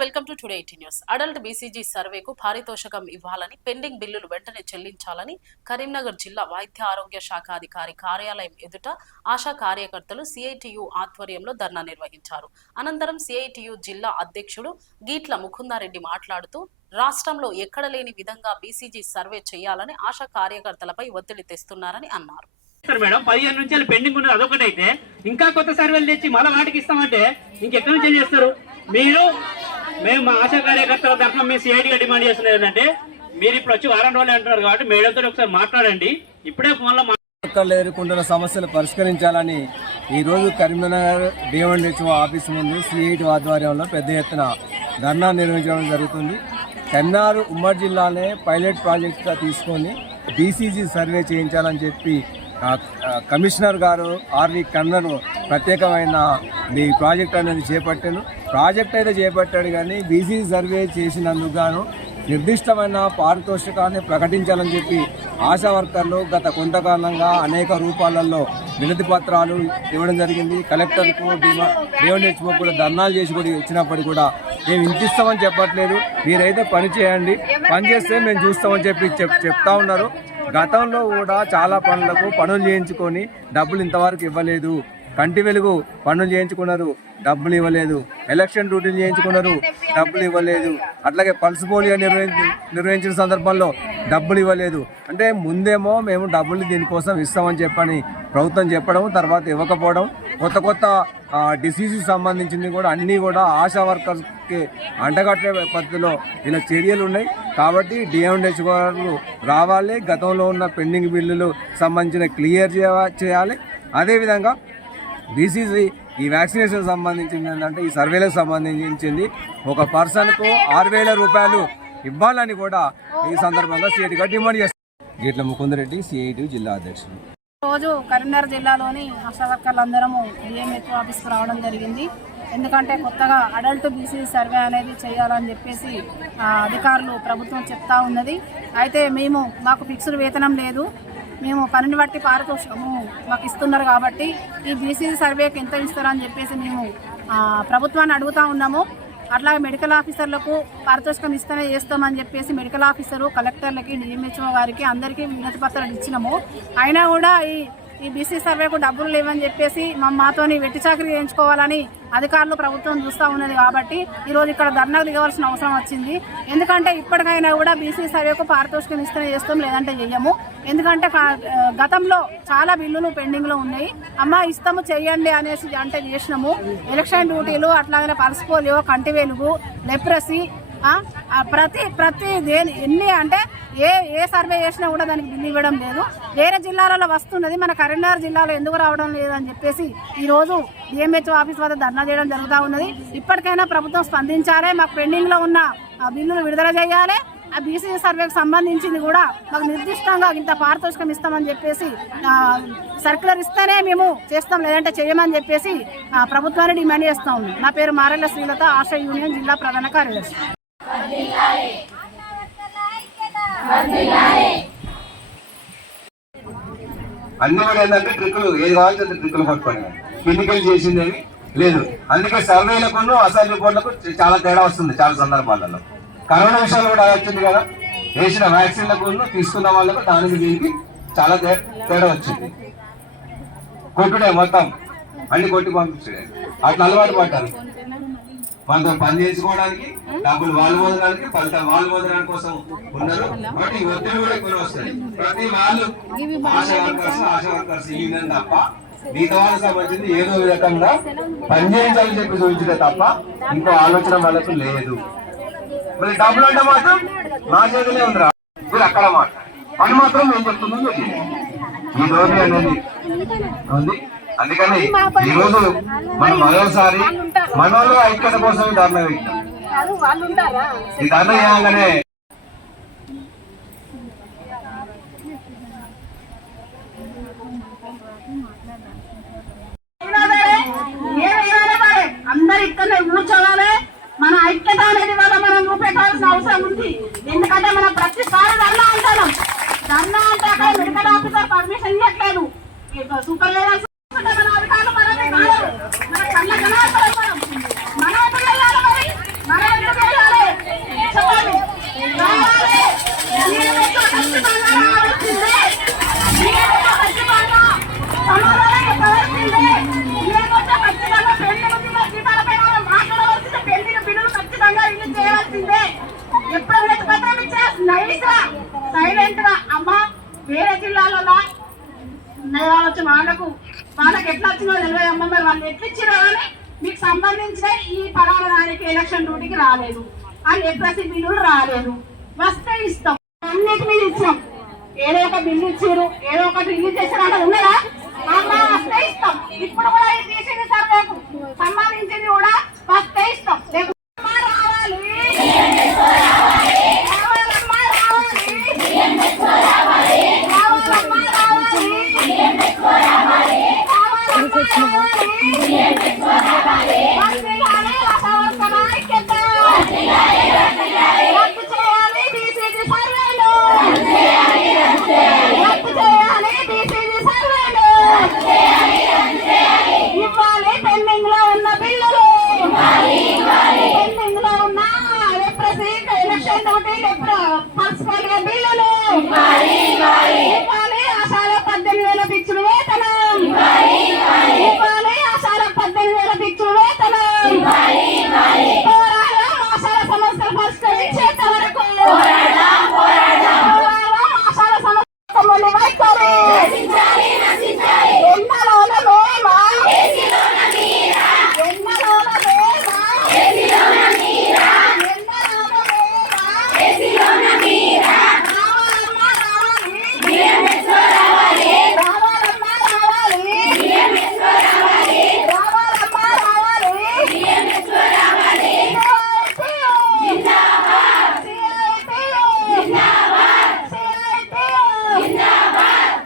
Welcome to today eighty news. Adult BCG సర్వేకు పారితోషకం ఇవ్వాలని pending బిల్లులు వెంటనే చెల్లించాలని కరీంనగర్ జిల్లా వైద్య ఆరోగ్య శాఖ అధికారి కార్యాలయం ఎదుట ఆశా కార్యకర్తలు సిఐటియు ఆధ్వర్యంలో ధర్నా నిర్వహించారు. అనంతరం సిఐటియు జిల్లా అధ్యక్షుడు గీట్ల ముకుందారెడ్డి మాట్లాడుతూ రాష్ట్రంలో ఎక్కడ లేని విధంగా బీసీజీ సర్వే చేయాలని ఆశా కార్యకర్తలపై ఒత్తిడి తెస్తున్నారని అన్నారు. మేడం. పదిహేను నుంచి పెండింగ్ ఉన్నది అదొకటైతే ఇంకా కొత్త సర్వేలు తెచ్చి మళ్ళీ వాటికి ఇస్తామంటే ఇంకెక్కడి నుంచి చేస్తారు? మీరు మేము మా ఆశా కార్యకర్తల తరఫున మీ సిఐడిగా డిమాండ్ చేస్తున్నది ఏంటంటే మీరు ఇప్పుడు వచ్చి వారం రోజులు అంటున్నారు కాబట్టి మేడంతో ఒకసారి మాట్లాడండి. ఇప్పుడే ఫోన్లో మా- ఎదుర్కొంటున్న సమస్యలు పరిష్కరించాలని ఈరోజు కరీంనగర్ డిఎండిహెచ్ఓ ఆఫీస్ ముందు సిఐటి ఆధ్వర్యంలో పెద్ద ఎత్తున ధర్నా నిర్వహించడం జరుగుతుంది. కరీంనగర్ ఉమ్మడి జిల్లానే పైలట్ ప్రాజెక్ట్గా తీసుకొని బీసీజీ సర్వే చేయించాలని చెప్పి కమిషనర్ గారు ఆర్వి కన్నర్ ప్రత్యేకమైన ఈ ప్రాజెక్ట్ అనేది చేపట్టాను ప్రాజెక్ట్ అయితే చేపట్టాడు కానీ బీసీ సర్వే చేసినందుకు గాను నిర్దిష్టమైన పారితోషికాన్ని ప్రకటించాలని చెప్పి ఆశా వర్కర్లు గత కొంతకాలంగా అనేక రూపాలలో వినతి పత్రాలు ఇవ్వడం జరిగింది. కలెక్టర్కు డిమా డిఓహెచ్ఓ కూడా ధర్నాలు చేసి కూడా ఇచ్చినప్పటికీ కూడా మేము ఇంటిస్తామని చెప్పట్లేదు. మీరైతే పని చేయండి. పని చేస్తే మేము చూస్తామని చెప్పి చెప్ చెప్తా ఉన్నారు. గతంలో కూడా చాలా పనులకు పనులు చేయించుకొని డబ్బులు ఇంతవరకు ఇవ్వలేదు. కంటి వెలుగు పనులు చేయించుకున్నారు డబ్బులు ఇవ్వలేదు. ఎలక్షన్ డ్యూటీలు చేయించుకున్నారు డబ్బులు ఇవ్వలేదు. అట్లాగే పల్స్ పోలియో నిర్వహించి నిర్వహించిన సందర్భంలో డబ్బులు ఇవ్వలేదు. అంటే ముందేమో మేము డబ్బులు దీనికోసం ఇస్తామని చెప్పని ప్రభుత్వం చెప్పడం తర్వాత ఇవ్వకపోవడం కొత్త కొత్త డిసీజ్కి సంబంధించింది కూడా అన్నీ కూడా ఆశా వర్కర్స్కి అంటగట్టే పద్ధతిలో ఇలా చర్యలు ఉన్నాయి. కాబట్టి డిఎండ్హెచ్ గారు రావాలి. గతంలో ఉన్న పెండింగ్ బిల్లులు సంబంధించిన క్లియర్ చేయాలి. అదేవిధంగా బీసీసీ ఈ వ్యాక్సినేషన్ సంబంధించింది ఏంటంటే ఈ సర్వేలకు సంబంధించింది. ఒక పర్సన్కు ఆరు వేల రూపాయలు ఇవ్వాలని కూడా ఈ సందర్భంగా సిఐటిగా డిమాండ్ చేస్తారు గీట్ల ముకుందరెడ్డి సిఐటి జిల్లా అధ్యక్షుడు. రోజు కరీంనగర్ జిల్లాలోని ఆశా వర్కర్లందరము డిఎంహెచ్ ఆఫీస్కి రావడం జరిగింది. ఎందుకంటే కొత్తగా అడల్ట్ బీసీ సర్వే అనేది చేయాలని చెప్పేసి అధికారులు ప్రభుత్వం చెప్తా ఉన్నది. అయితే మేము మాకు ఫిక్స్డ్ వేతనం లేదు. మేము పనిని బట్టి పారితోషికము మాకు ఇస్తున్నారు కాబట్టి ఈ బీసీ సర్వేకి ఎంత ఇస్తారని చెప్పేసి మేము ప్రభుత్వాన్ని అడుగుతా ఉన్నాము. అట్లాగే మెడికల్ ఆఫీసర్లకు పారితోషికం ఇస్తేనే చేస్తామని చెప్పేసి మెడికల్ ఆఫీసరు కలెక్టర్లకి డిఎంహెచ్ఓ గారికి అందరికీ వినతి పత్రాలు ఇచ్చినాము. అయినా కూడా ఈ ఈ బీసీ సర్వేకు డబ్బులు లేవని చెప్పేసి మా మాతోని వెట్టి చాకరీ చేయించుకోవాలని అధికారులు ప్రభుత్వం చూస్తూ ఉన్నది కాబట్టి ఈరోజు ఇక్కడ ధర్నాకు దిగవలసిన అవసరం వచ్చింది. ఎందుకంటే ఇప్పటికైనా కూడా బీసీ సర్వేకు పారితోషికం ఇస్తేనే చేస్తాం లేదంటే చెయ్యము. ఎందుకంటే గతంలో చాలా బిల్లులు పెండింగ్లో ఉన్నాయి. అమ్మ ఇస్తాము చెయ్యండి అనేసి అంటే చేసినాము. ఎలక్షన్ డ్యూటీలు అట్లాగనే పల్స్ పోలియో కంటి వెలుగు లెప్రసీ ప్రతి ప్రతి దేని ఎన్ని అంటే ఏ ఏ సర్వే చేసినా కూడా దానికి బిల్లు ఇవ్వడం లేదు. వేరే జిల్లాలలో వస్తున్నది మన కరీంనగర్ జిల్లాలో ఎందుకు రావడం లేదని చెప్పేసి ఈ రోజు డిఎంహెచ్ఓ ఆఫీస్ వద్ద ధర్నా చేయడం జరుగుతూ ఉన్నది. ఇప్పటికైనా ప్రభుత్వం స్పందించాలే. మాకు పెండింగ్లో ఉన్న బిల్లును బిల్లులు విడుదల చేయాలి. ఆ బీసీ సర్వేకి సంబంధించింది కూడా మాకు నిర్దిష్టంగా ఇంత పారితోషికం ఇస్తామని చెప్పేసి సర్క్యులర్ ఇస్తేనే మేము చేస్తాం లేదంటే చేయమని చెప్పేసి ప్రభుత్వాన్ని డిమాండ్ చేస్తా ఉంది నా పేరు మారెల్ల శ్రీలత ఆశా యూనియన్ జిల్లా ప్రధాన కార్యదర్శి. అన్ని కూడా ఏంటంటే ట్రిక్కులు ఏది కావాల్సి అంత ట్రిక్కులు పట్టుకొని ఫిజికల్ చేసిందేమి? లేదు. అందుకే సర్వేలకు అసలు రిపోర్ట్లకు చాలా తేడా వస్తుంది చాలా సందర్భాలలో. కరోనా విషయాలు కూడా వచ్చింది కదా. వేసిన వ్యాక్సిన్లకు తీసుకున్న వాళ్ళకు దానికి దీనికి చాలా తేడా వచ్చింది. కొట్టుడే మొత్తం. అన్ని కొట్టి పంపించడే అట్లా అలవాటు పడ్డారు. మనతో పని చేసుకోవడానికి డబ్బులు వాళ్ళు వదలడానికి ఫలితాలు వాళ్ళు పొందడానికి కోసం ఉన్నారు. కాబట్టి ఈ ఒత్తిడి కూడా ఎక్కువ వస్తుంది. ప్రతి వాళ్ళు ASHA workers ASHA workers union తప్ప మిగతా వాళ్ళకి సంబంధించింది ఏదో విధంగా పని చేయించాలని చెప్పి చూపించడే తప్ప ఇంకో ఆలోచన వాళ్ళకు లేదు. మరి డబ్బులు అంటే మాత్రం నా చేతిలో ఉందిరా. మీరు అక్కడ మాట. పని మాత్రం ఏం చెప్తుందో ఈ రోజు అనేది ఉంది. అందుకని ఈ రోజు మనం మరోసారి మనలో ఐక్యత కోసం ధర్నా పెట్టాం ఈ ధర్నా చేయగానే అందరు ఇక్కడనే కూర్చోవాలి. మన ఐక్యత అనేది వల్ల మనం చూపెట్టాల్సిన అవసరం ఉంది. ఎందుకంటే మనం ప్రతిసారి ధర్నా అంటాం. ధర్నా అంటే అక్కడ మెడికల్ ఆఫీసర్ పర్మిషన్ ఇవ్వట్లేదు. సూపర్వైజర్ మన అధికారులు మనమే కాదు. మన కళ్ళ కళాకారం మనం మనం ఎందుకు వెళ్ళాలి మరి మనం ఎందుకు వేరే జిల్లాలలో ఉన్నది కావచ్చు వాళ్ళకు వాళ్ళకి ఎట్లా వచ్చిందో తెలియదు అమ్మ మరి వాళ్ళు ఎట్లా ఇచ్చారో కానీ మీకు సంబంధించిన ఈ పలానా దానికి ఎలక్షన్ డ్యూటీకి రాలేదు. ఆ లేప్రసీ బిల్లులు రాలేదు. వస్తే ఇస్తాం. అన్నిటి మీద ఇచ్చాం. ఏదో ఒక బిల్లు ఇచ్చారు ఏదో ఒకటి రిలీజ్ చేశారంటే ఉన్నదా? అమ్మా వస్తే ఇస్తాం. ఇప్పుడు కూడా ఇది తీసింది రేపు? సంబంధించింది కూడా వస్తే ఇస్తాం లేకపోతే అమ్మా రావాలి రావాలమ్మా రావాలి రావాలమ్మా రావాలి ఇవ్వాలి పెండింగ్లో ఉన్న బిల్లులు పెండింగ్లో ఉన్న ఎప్రసీట్ ఎలక్షన్ డ్యూటీ పర్సనల్గా బిల్లులు ఇవ్వాలి ఆశాల పద్దెనిమిది వేల పిచ్చులు వేతనం ఇవ్వాలి ఆశాల పద్దెనిమిది వేల పిచ్చులు వేతనం పోరాడదాం ఆశాల సమస్యలు పరిష్కరించేంత వరకు పోరాడదాం ఆశాల సమస్యలు వైఖరి ఎన్నలోన మేమా ఎన్నలోన మేమా ఎన్నలోన మేమా రావాలమ్మా రావాలి రావాలమ్మా రావాలి రావాలమ్మా రావాలి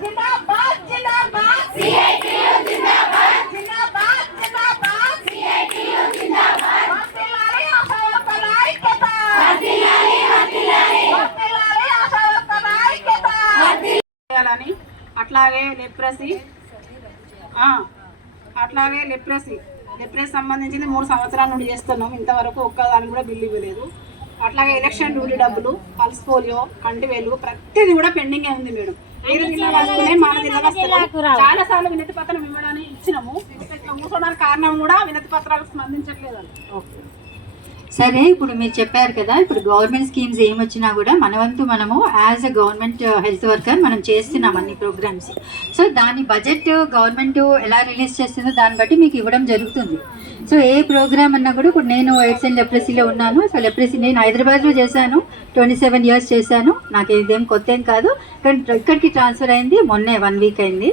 జిందాబాద్ జిందాబాద్ సిఐటియు జిందాబాద్ జిందాబాద్ జిందాబాద్ సిఐటియు జిందాబాద్ వర్ధిల్లాలి ఆశావర్కర్ల ఐక్యత వర్ధిల్లాలి వర్ధిల్లాలి వర్ధిల్లాలి ఆశావర్కర్ల ఐక్యత చేయాలని అట్లాగే లెప్రసీ అట్లాగే లెప్రసీ లెప్రసీ సంబంధించింది మూడు సంవత్సరాల నుండి చేస్తున్నాం. ఇంతవరకు ఒక్కదానికి కూడా బిల్లు ఇవ్వలేదు. అట్లాగే ఎలక్షన్ డ్యూటీ డబ్బులు పల్స్ పోలియో కంటి వేలు ప్రతిదీ కూడా పెండింగ్ ఉంది మేడం. వేరే జిల్లా వస్తున్నాయి మన జిల్లా వస్తున్నాయి. చాలా సార్లు వినతి పత్రం ఇవ్వడానికి ఇచ్చినాము. కూర్చోడానికి కారణం కూడా వినతి పత్రాలకు స్పందించట్లేదు సరే ఇప్పుడు మీరు చెప్పారు కదా ఇప్పుడు గవర్నమెంట్ స్కీమ్స్ ఏమొచ్చినా కూడా మన వంతు మనము as a government health worker మనం చేస్తున్నాం అన్ని ప్రోగ్రామ్స్ సో దాని బడ్జెట్ గవర్నమెంట్ ఎలా రిలీజ్ చేస్తుందో దాన్ని బట్టి మీకు ఇవ్వడం జరుగుతుంది. సో ఏ ప్రోగ్రామ్ అన్నా కూడా ఇప్పుడు నేను ఎయిడ్స్ అండ్ లెప్రసీలో ఉన్నాను. సో లెప్రసీ నేను హైదరాబాద్లో చేశాను. ట్వంటీ సెవెన్ ఇయర్స్ చేశాను. నాకు ఇదేం కొత్త ఏం కాదు. కానీ ఇక్కడికి ట్రాన్స్ఫర్ అయింది మొన్నే వన్ వీక్ అయింది.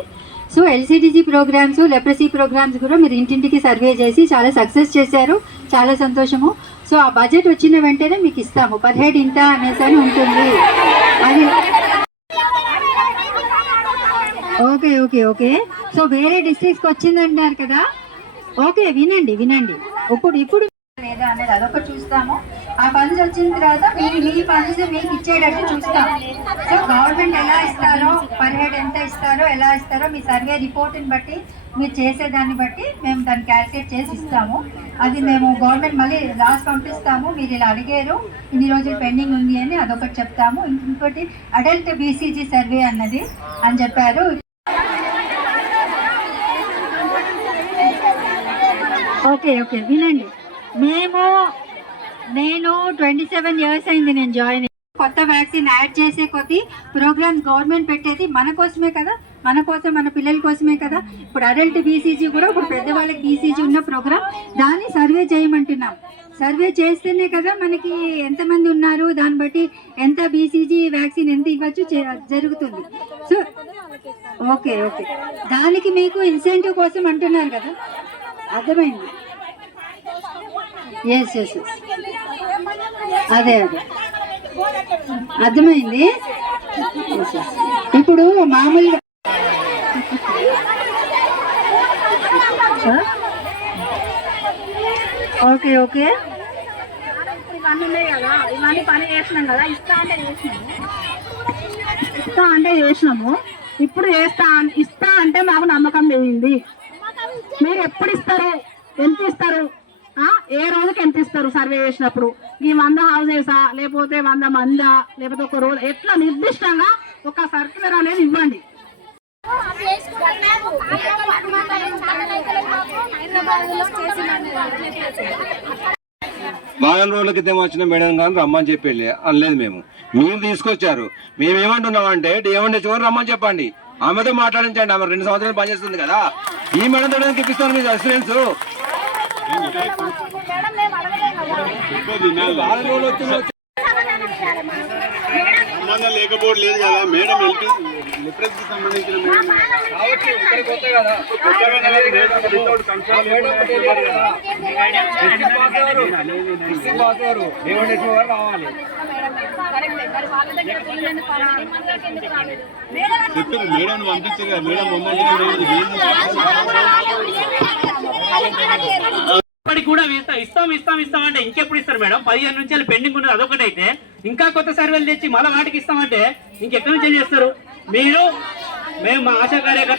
సో ఎల్సిడిజి ప్రోగ్రామ్స్ లెప్రసీ ప్రోగ్రామ్స్ కూడా మీరు ఇంటింటికి సర్వే చేసి చాలా సక్సెస్ చేశారు. చాలా సంతోషము. సో ఆ బడ్జెట్ వచ్చిన వెంటనే మీకు ఇస్తాము. పదిహేడు ఇంత అనేసి అని ఉంటుంది. అది ఓకే ఓకే ఓకే. సో వేరే డిస్ట్రిక్ట్స్కి వచ్చిందంటున్నారు కదా. ఓకే వినండి వినండి. ఇప్పుడు ఇప్పుడు లేదా అనేది అదొకటి చూస్తాము. ఆ ఫండ్స్ వచ్చిన తర్వాత మీరు మీ ఫండ్స్ మీకు ఇచ్చేటట్టు చూస్తాం సో గవర్నమెంట్ ఎలా ఇస్తారో పర్ హెడ్ ఎంత ఇస్తారో ఎలా ఇస్తారో మీ సర్వే రిపోర్ట్ని బట్టి మీరు చేసేదాన్ని బట్టి మేము దాన్ని క్యాల్కులేట్ చేసి ఇస్తాము. అది మేము గవర్నమెంట్ మళ్ళీ లాస్ట్ పంపిస్తాము. మీరు ఇలా అడిగారు ఇన్ని రోజులు పెండింగ్ ఉంది అని అదొకటి చెప్తాము. ఇంకోటి అడల్ట్ బీసీజీ సర్వే అన్నది అని చెప్పారు. Okay okay. వినండి. మేము నేను ట్వంటీ సెవెన్ ఇయర్స్ అయింది నేను జాయిన్ కొత్త వ్యాక్సిన్ యాడ్ చేసే కొద్దీ ప్రోగ్రామ్ గవర్నమెంట్ పెట్టేది మన కోసమే కదా మన కోసం మన పిల్లల కోసమే కదా. ఇప్పుడు అడల్ట్ బీసీజీ కూడా ఇప్పుడు పెద్దవాళ్ళకి బీసీజీ ఉన్న ప్రోగ్రామ్ దాన్ని సర్వే చేయమంటున్నాం. సర్వే చేస్తేనే కదా మనకి ఎంతమంది ఉన్నారు దాన్ని బట్టి ఎంత బీసీజీ వ్యాక్సిన్ ఎంత ఇవ్వచ్చు జరుగుతుంది. సో ఓకే ఓకే దానికి మీకు ఇన్సెంటివ్ కోసం అంటున్నారు కదా. అర్థమైంది? ఎస్ ఎస్ ఎస్ అదే అదే. అర్థమైంది? ఇప్పుడు మామూలుగా ఓకే ఓకే ఇవన్నీ ఉన్నాయి కదా ఇవన్నీ పని చేసినాం కదా ఇస్తా అంటే చేసినాము. ఇస్తా అంటే చేసినాము ఇప్పుడు వేస్తా ఇస్తా అంటే మాకు నమ్మకం పోయింది మీరు ఎప్పుడు ఇస్తారు? ఎంత ఇస్తారు? ఏ రోజుకి ఎంత ఇస్తారు సర్వే చేసినప్పుడు? ఈ వంద హౌసెసా లేకపోతే వంద మందా లేకపోతే ఒక రోజు ఎట్లా నిర్దిష్టంగా ఒక సర్క్యులర్ అనేది ఇవ్వండి. వారం రోజుల క్రితం వచ్చిన మేడం కానీ రమ్మని చెప్పి అనలేదు మేము. మీరు తీసుకొచ్చారు. మేము ఏమంటున్నాం అంటే డిఎండి చూడండి రమ్మని చెప్పండి. ఆమెతో మాట్లాడించండి. ఆమె రెండు సంవత్సరాలు పనిచేస్తుంది కదా. ఈ మేడం తోనే ఇప్పిస్తాను మీకు అసిస్టెంట్స్ మేడం మేము అడగలేం కదా సంబంధం లేకపోవడం లేదు కదా. మేడం ఎల్పీ సంబంధించిన మేడం. రావాలి. చెప్పారు మేడం పంపించారు కదా. మేడం ఇప్పటికి కూడా ఇస్తా- ఇస్తాం ఇస్తాం ఇస్తాం అంటే ఇంకెప్పుడు ఇస్తారు మేడం? పదిహేను నుంచి పెండింగ్ ఉన్నది అదొకటి అయితే. ఇంకా కొత్త సర్వేలు తెచ్చి మళ్ళీ వాటికి ఇస్తామంటే ఇంకెక్కడి నుంచి ఏం చేస్తారు? మీరు మేము మా ఆశా కార్యకర్త